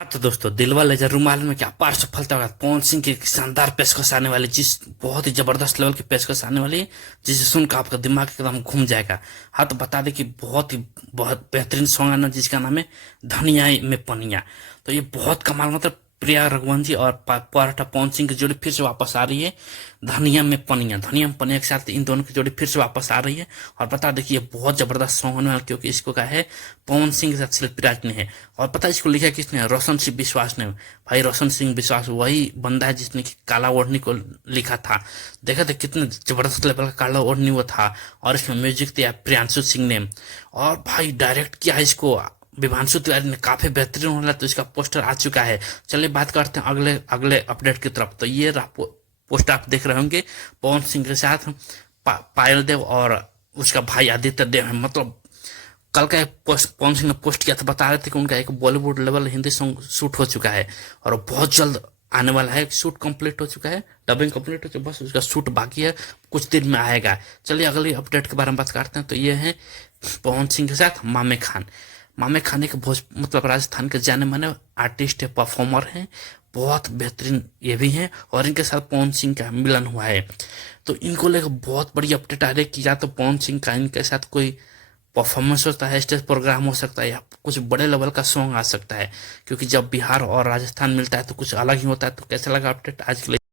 हाँ तो दोस्तों, दिलवाले जरूर में क्या अपार सफलता होगा। पवन सिंह की शानदार पेशकश आने वाली, जिस बहुत ही जबरदस्त लेवल की पेशकश आने वाली है, जिसे सुनकर आपका दिमाग एकदम घूम जाएगा। हाँ तो बता दें कि बहुत बेहतरीन सॉन्ग है ना, जिसका नाम है धनिया में पनिया। तो ये बहुत कमाल, मतलब प्रिया रघुवंशी और पराठा पवन सिंह की जोड़ी फिर से वापस आ रही है। धनिया में पनिया के साथ इन दोनों की जोड़ी फिर से वापस आ रही है। और बता दें कि ये बहुत जबरदस्त सॉन्ग होने वाला है, क्योंकि इसको कहा है पवन सिंह के साथ शिल्पीराज ने है। और पता है इसको लिखा किसने है? रोशन सिंह विश्वास ने। भाई रोशन सिंह विश्वास वही बंदा है जिसने कि काला ओढ़नी को लिखा था। देखा था कितने जबरदस्त लेवल का काला ओढ़नी वो था। और इसमें म्यूजिक दिया प्रियांशु सिंह ने। और भाई डायरेक्ट किया इसको विभांशु तिवारी ने, काफी बेहतरीन हो रहा है। तो इसका पोस्टर आ चुका है। चलिए बात करते हैं अगले अगले अपडेट की तरफ। तो ये रहा पोस्टर, आप देख रहे होंगे पवन सिंह के साथ पायल देव और उसका भाई आदित्य देव है। मतलब कल का एक पोस्ट पवन सिंह ने पोस्ट किया था, बता रहे थे कि उनका एक Bollywood level Hindi song shoot हो चुका है और बहुत जल्द आने वाला है। शूट कंप्लीट हो चुका है, डबिंग कंप्लीट हो चुका है, बस उसका शूट बाकी है, कुछ दिन में आएगा। चलिए अगली अपडेट के बारे में बात करते हैं। तो ये है पवन सिंह के साथ मामे खान। मामे खान एक मतलब राजस्थान के जाने माने आर्टिस्ट है, परफॉर्मर हैं, बहुत बेहतरीन ये भी हैं। और इनके साथ पवन सिंह का मिलन हुआ है। तो इनको लेकर बहुत बड़ी अपडेट आ रही है कि या तो पवन सिंह का इनके साथ कोई परफॉर्मेंस होता है, स्टेज प्रोग्राम हो सकता है, या कुछ बड़े लेवल का सॉन्ग आ सकता है। क्योंकि जब बिहार और राजस्थान मिलता है तो कुछ अलग ही होता है। तो कैसा लगा अपडेट आज के लिए?